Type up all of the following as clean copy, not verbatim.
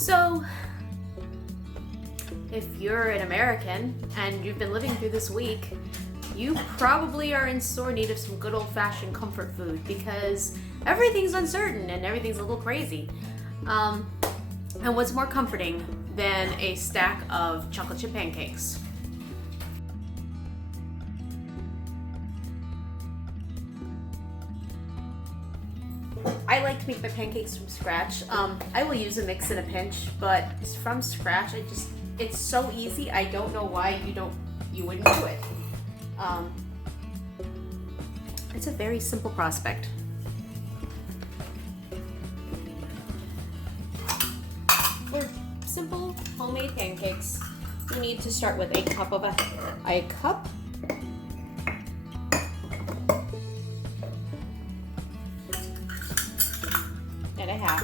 So, if you're an American and you've been living through this week, you probably are in sore need of some good old-fashioned comfort food because everything's uncertain and everything's a little crazy. And what's more comforting than a stack of chocolate chip pancakes? I like to make my pancakes from scratch. I will use a mix in a pinch, but from scratch, it's so easy. I don't know why you wouldn't do it. It's a very simple prospect. For simple homemade pancakes, you need to start with a cup and a half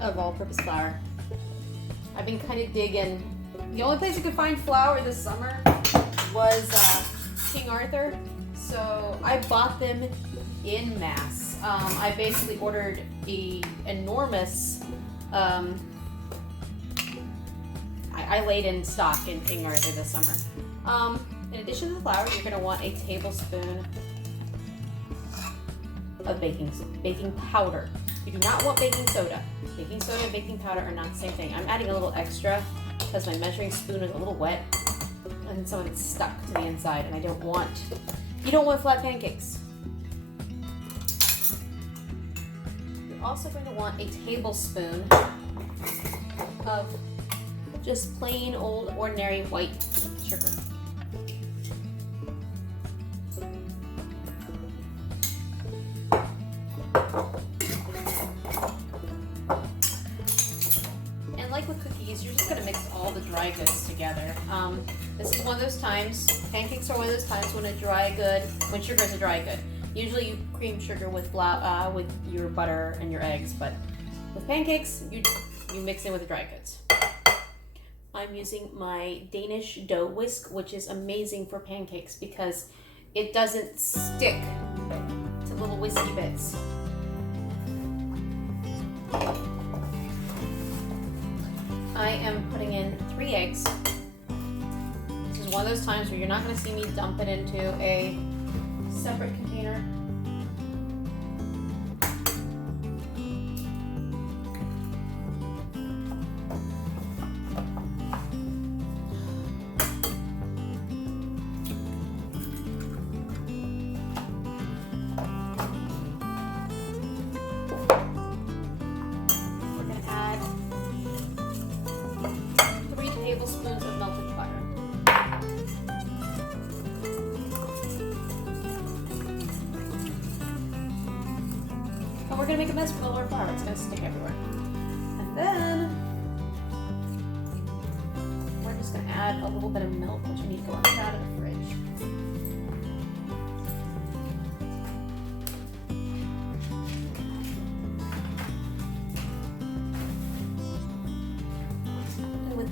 of all-purpose flour. I've been kind of digging. The only place you could find flour this summer was King Arthur, so I bought them in mass. I basically ordered the enormous. I laid in stock in King Arthur this summer. In addition to the flour, you're going to want a tablespoon of baking powder. You do not want baking soda. Baking soda and baking powder are not the same thing. I'm adding a little extra because my measuring spoon is a little wet and some of it's stuck to the inside, and you don't want flat pancakes. You're also going to want a tablespoon of just plain old ordinary white sugar. And like with cookies, you're just going to mix all the dry goods together. This is one of those times, pancakes are one of those times when sugar is a dry good. Usually you cream sugar with your butter and your eggs, but with pancakes, you mix in with the dry goods. I'm using my Danish dough whisk, which is amazing for pancakes because it doesn't stick to little whiskey bits. I am putting in 3 eggs. This is one of those times where you're not going to see me dump it into a separate container. Tablespoons of melted butter. And we're going to make a mess with all our flour. It's going to stick everywhere. And then we're just going to add a little bit of milk, which we need to go out of the fridge.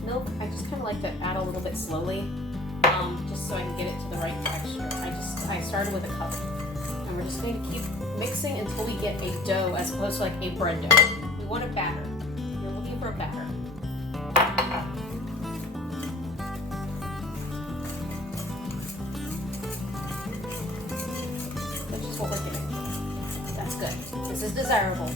Milk, I just kind of like to add a little bit slowly, just so I can get it to the right texture. I started with a cup, and we're just going to keep mixing until we get a dough as opposed to like a bread dough. We want a batter. You're looking for a batter. That's just what we're getting. That's good. This is desirable.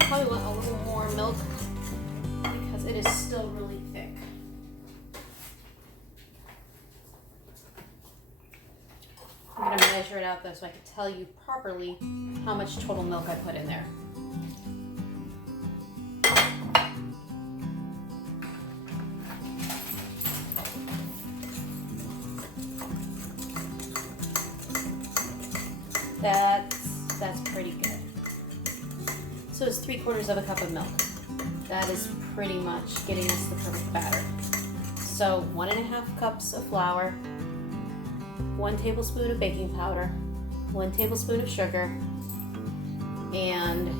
Probably want a little more milk because it is still really thick. I'm going to measure it out though so I can tell you properly how much total milk I put in there. That's pretty good. So it's 3/4 cup of milk. That is pretty much getting us the perfect batter. So 1.5 cups of flour, 1 tablespoon of baking powder, 1 tablespoon of sugar, and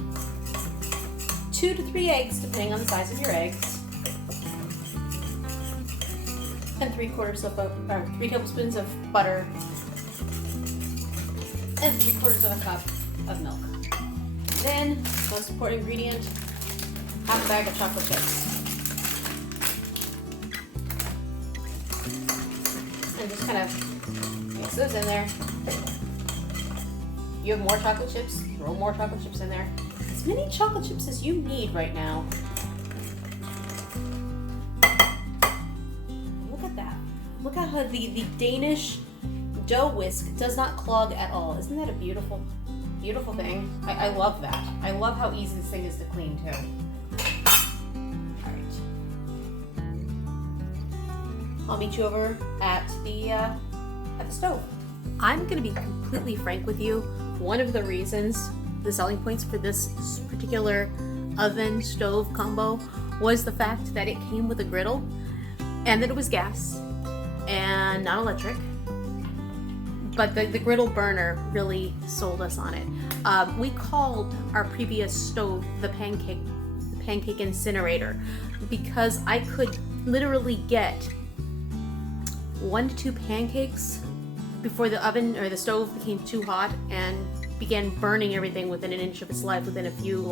2 to 3 eggs, depending on the size of your eggs. And 3 tablespoons of butter. And 3/4 of a cup of milk. Then, most important ingredient, half a bag of chocolate chips. And just kind of mix those in there. You have more chocolate chips, throw more chocolate chips in there. As many chocolate chips as you need right now. Look at that. Look at how the Danish dough whisk does not clog at all. Isn't that a beautiful, beautiful thing? I love that. I love how easy this thing is to clean too. I'll meet you over at the stove. I'm gonna be completely frank with you. One of the reasons, the selling points for this particular oven stove combo was the fact that it came with a griddle and that it was gas and not electric. But the griddle burner really sold us on it. We called our previous stove the pancake incinerator because I could literally get 1 to 2 pancakes before the oven or the stove became too hot and began burning everything within an inch of its life within a few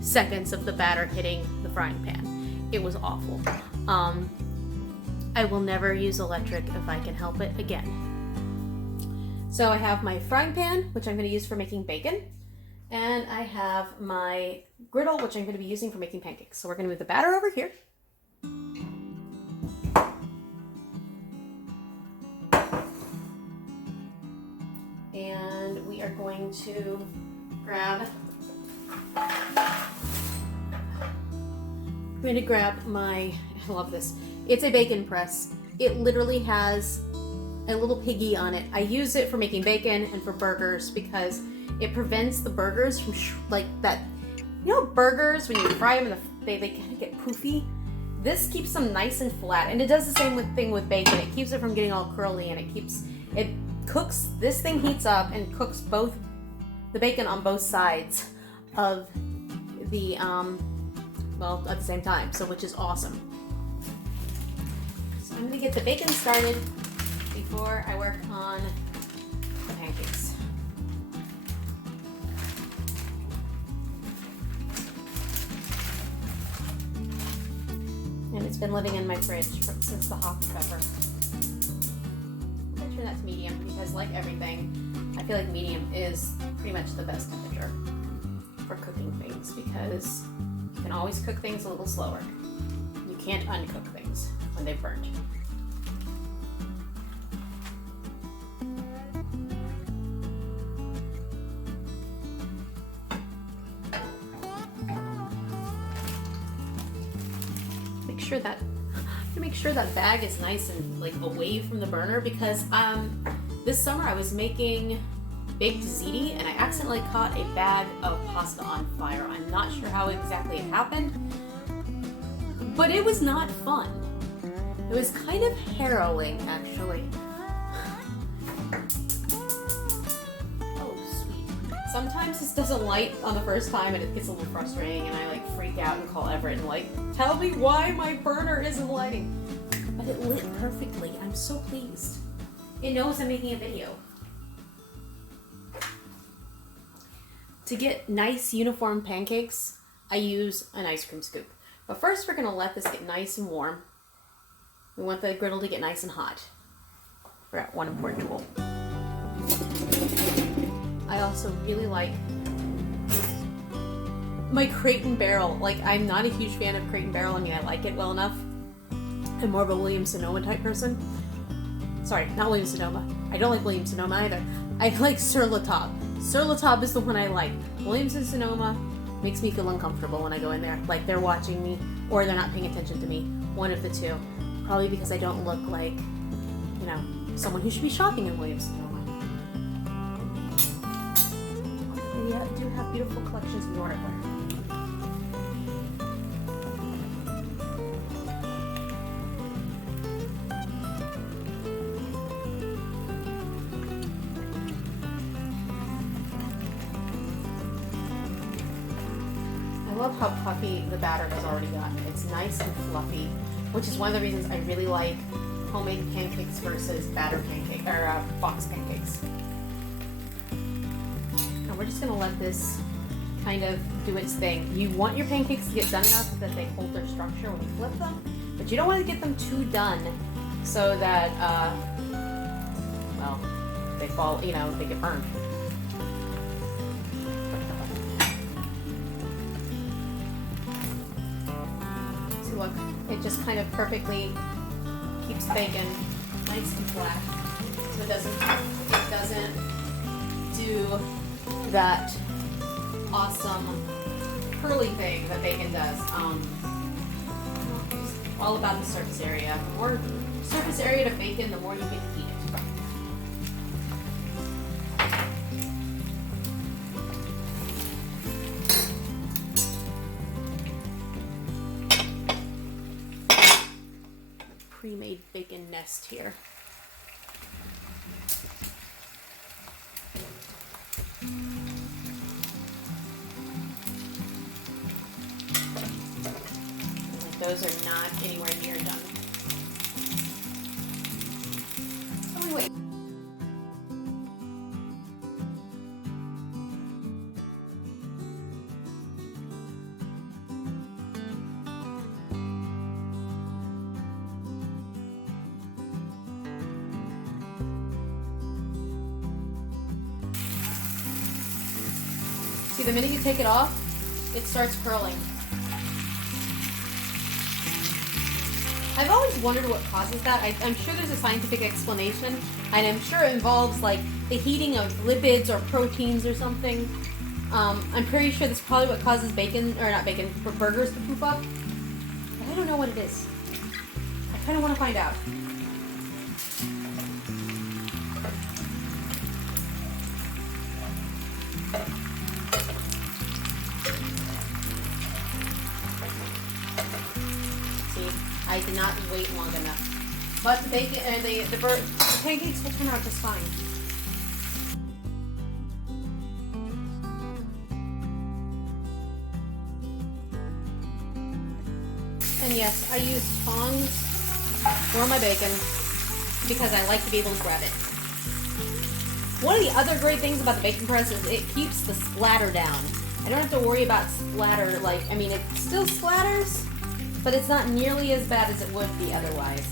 seconds of the batter hitting the frying pan. It was awful. I will never use electric if I can help it again. So I have my frying pan, which I'm going to use for making bacon, and I have my griddle, which I'm going to be using for making pancakes. So we're going to move the batter over here. And we are going to grab my, I love this. It's a bacon press. It literally has a little piggy on it. I use it for making bacon and for burgers because it prevents the burgers from that. You know, burgers when you fry them and they kind of get poofy. This keeps them nice and flat, and it does the same thing with bacon. It keeps it from getting all curly, and it cooks. This thing heats up and cooks both the bacon on both sides of the at the same time. So which is awesome. So I'm gonna get the bacon started before I work on the pancakes. And it's been living in my fridge since the hot pepper. I'm gonna turn that to medium because, like everything, I feel like medium is pretty much the best temperature for cooking things because you can always cook things a little slower. You can't uncook things when they've burnt. Make sure that bag is nice and away from the burner because this summer I was making baked ziti and I accidentally caught a bag of pasta on fire. I'm not sure how exactly it happened, but it was not fun. It was kind of harrowing, actually. Oh, sweet. Sometimes this doesn't light on the first time and it gets a little frustrating and I freak out and call Everett and tell me why my burner isn't lighting. But it lit perfectly. I'm so pleased. It knows I'm making a video. To get nice uniform pancakes, I use an ice cream scoop. But first we're gonna let this get nice and warm. We want the griddle to get nice and hot. Forgot one important tool. I also really like my Crate and Barrel. I'm not a huge fan of Crate and Barrel. I mean, I like it well enough. I'm more of a Williams-Sonoma type person. Sorry, not Williams-Sonoma. I don't like Williams-Sonoma either. I like Sur La Table. Sur La Table is the one I like. Williams-Sonoma makes me feel uncomfortable when I go in there. Like they're watching me or they're not paying attention to me. One of the two. Probably because I don't look like, someone who should be shopping in Williams-Sonoma. They do have beautiful collections of Nordic wear. I love how puffy the batter has already gotten. It's nice and fluffy, which is one of the reasons I really like homemade pancakes versus batter pancake or box pancakes. And we're just gonna let this kind of do its thing. You want your pancakes to get done enough that they hold their structure when you flip them, but you don't want to get them too done so that, well, they fall, you know, they get burned. See, look, it just kind of perfectly keeps bacon nice and flat, so it doesn't do that awesome curly thing that bacon does. It's all about the surface area. The more surface area to bacon, the more you can heat it. Pre-made bacon nest here. Those are not anywhere near done. Oh, wait. See, the minute you take it off, it starts curling. I've always wondered what causes that. I'm sure there's a scientific explanation, and I'm sure it involves like the heating of lipids or proteins or something. I'm pretty sure that's probably what causes bacon, or not bacon, but burgers to poop up. But I don't know what it is. I kind of want to find out. I did not wait long enough, but the bacon and the pancakes will turn out just fine. And yes, I use tongs for my bacon because I like to be able to grab it. One of the other great things about the bacon press is it keeps the splatter down. I don't have to worry about splatter. Like, I mean, it still splatters, but it's not nearly as bad as it would be otherwise.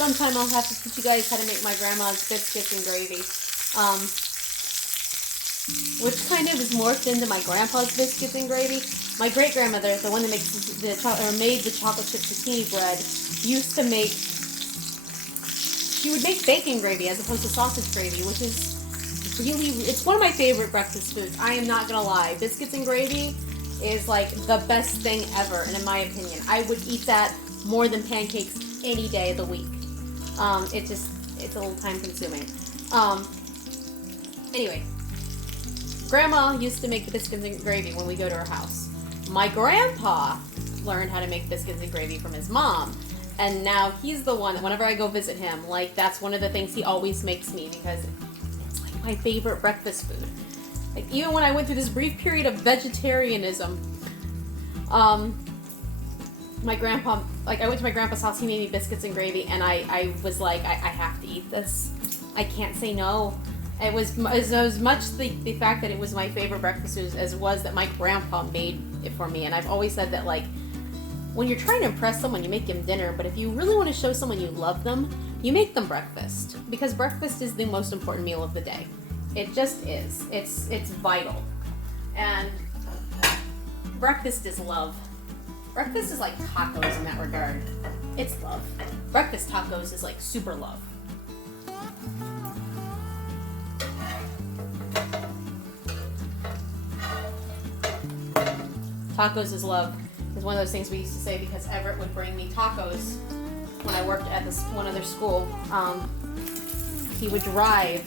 Sometime I'll have to teach you guys how to make my grandma's biscuits and gravy, which kind of is morphed into my grandpa's biscuits and gravy. My great grandmother, the one that makes made the chocolate chip zucchini bread, used to make. She would make bacon gravy as opposed to sausage gravy, which is really, it's one of my favorite breakfast foods. I am not gonna lie, biscuits and gravy is like the best thing ever, and in my opinion, I would eat that more than pancakes any day of the week. It's a little time consuming. Anyway, Grandma used to make the biscuits and gravy when we go to her house. My grandpa learned how to make biscuits and gravy from his mom, and now he's the one that whenever I go visit him, like, that's one of the things he always makes me because it's like my favorite breakfast food. Like, even when I went through this brief period of vegetarianism, my grandpa, like, I went to my grandpa's house, he made me biscuits and gravy, and I was like, I have to eat this. I can't say no. It was as much the fact that it was my favorite breakfast food as it was that my grandpa made it for me. And I've always said that, like, when you're trying to impress someone, you make them dinner, but if you really want to show someone you love them, you make them breakfast. Because breakfast is the most important meal of the day. It just is. It's vital. And breakfast is love. Breakfast is like tacos in that regard. It's love. Breakfast tacos is like super love. Tacos is love. It's one of those things we used to say because Everett would bring me tacos when I worked at this one other school. He would drive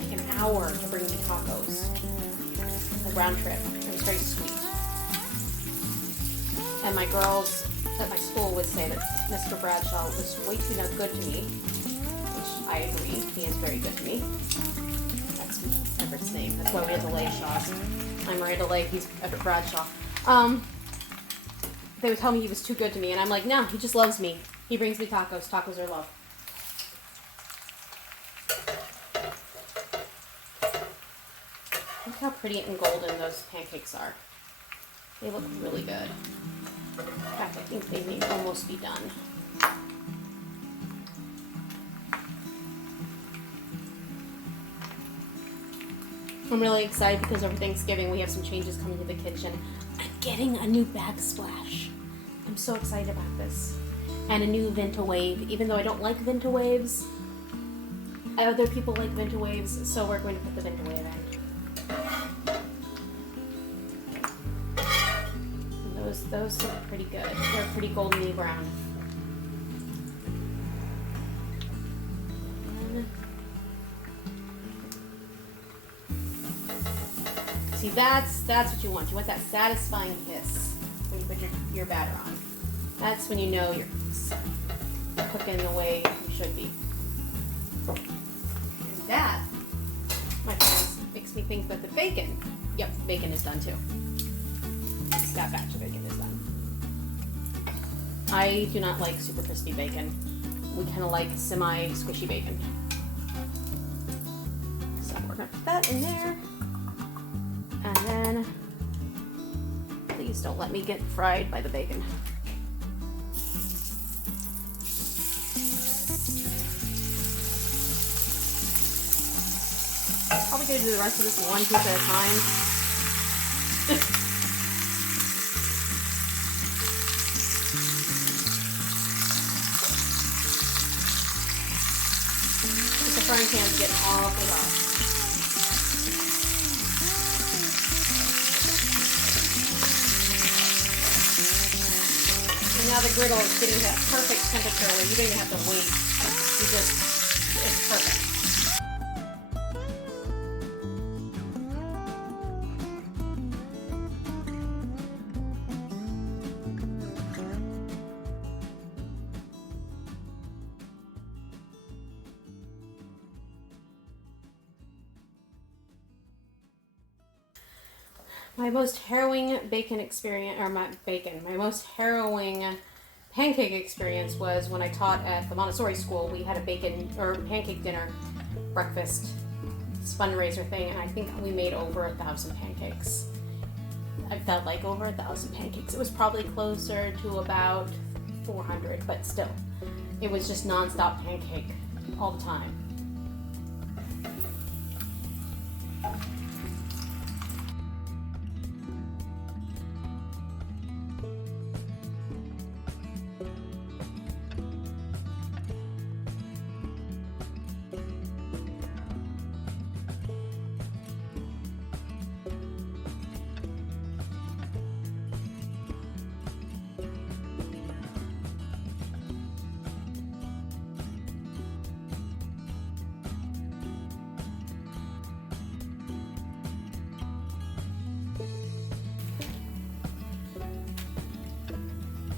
like an hour to bring me tacos. A round trip. It was very sweet. And my girls at my school would say that Mr. Bradshaw was way too not good to me, which I agree. He is very good to me. That's Everett's name. That's why we have the Lay Shaws. I'm Miranda Lay. He's Everett Bradshaw. They would tell me he was too good to me, and I'm like, no, he just loves me. He brings me tacos. Tacos are love. Look how pretty and golden those pancakes are. They look really good. In fact, I think they may almost be done. I'm really excited because over Thanksgiving we have some changes coming to the kitchen. I'm getting a new backsplash. I'm so excited about this. And a new Ventawave, even though I don't like Ventawaves. Other people like Ventawaves, so we're going to put the Ventawave in. Those look pretty good. They're pretty golden brown. See, that's what you want. You want that satisfying hiss when you put your batter on. That's when you know you're cooking the way you should be. And that, my friends, makes me think that the bacon, yep, bacon is done too. That batch of bacon is done. I do not like super crispy bacon. We kind of like semi-squishy bacon. So we're going to put that in there. And then, please don't let me get fried by the bacon. Probably going to do the rest of this one piece at a time. The frying pan's getting awfully hot. And now the griddle is getting that perfect temperature where you don't even have to wait. It's perfect. My most harrowing my most harrowing pancake experience was when I taught at the Montessori school. We had a pancake dinner breakfast fundraiser thing, and I think we made over 1,000 pancakes. I felt like over 1,000 pancakes. It was probably closer to about 400, but still, it was just non-stop pancake all the time.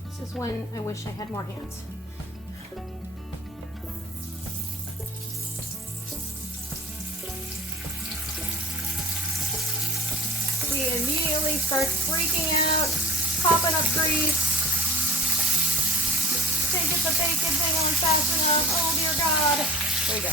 This is when I wish I had more hands. He immediately starts freaking out, popping up grease. Can't get the bacon thing on fast enough. Oh dear God. There we go.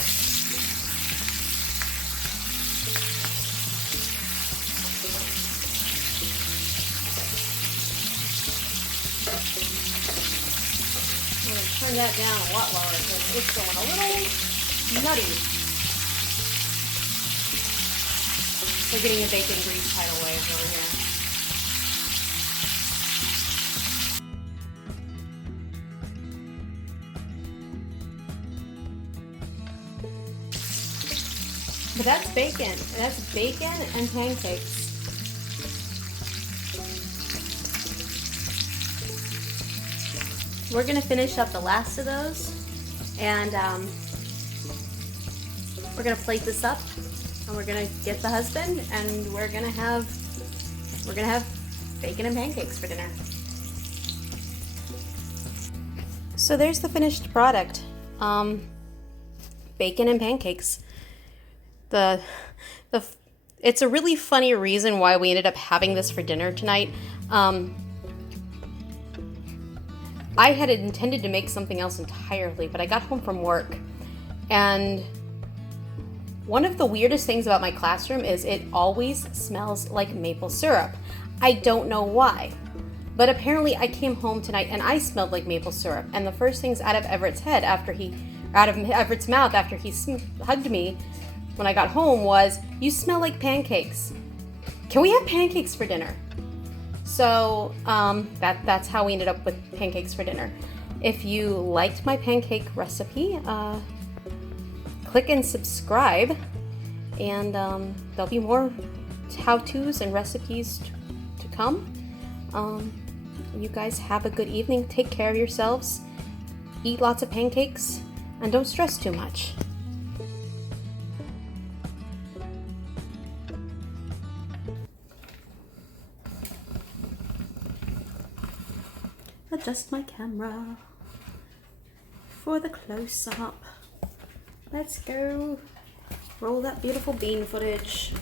I'm going to turn that down a lot lower because it's going a little nutty. We're getting the bacon grease tidal wave over here. But that's bacon. That's bacon and pancakes. we're gonna finish up the last of those, and we're gonna plate this up, and we're gonna get the husband, and we're gonna have bacon and pancakes for dinner. So there's the finished product. Bacon and pancakes. It's a really funny reason why we ended up having this for dinner tonight. I had intended to make something else entirely, but I got home from work, and one of the weirdest things about my classroom is it always smells like maple syrup. I don't know why, but apparently I came home tonight and I smelled like maple syrup, and the first things out of Everett's mouth after he hugged me when I got home was, "You smell like pancakes. Can we have pancakes for dinner?" So that's how we ended up with pancakes for dinner. If you liked my pancake recipe, click and subscribe, and there'll be more how-tos and recipes to come. You guys have a good evening. Take care of yourselves. Eat lots of pancakes, and don't stress too much. Adjust my camera for the close-up. Let's go. Roll that beautiful bean footage.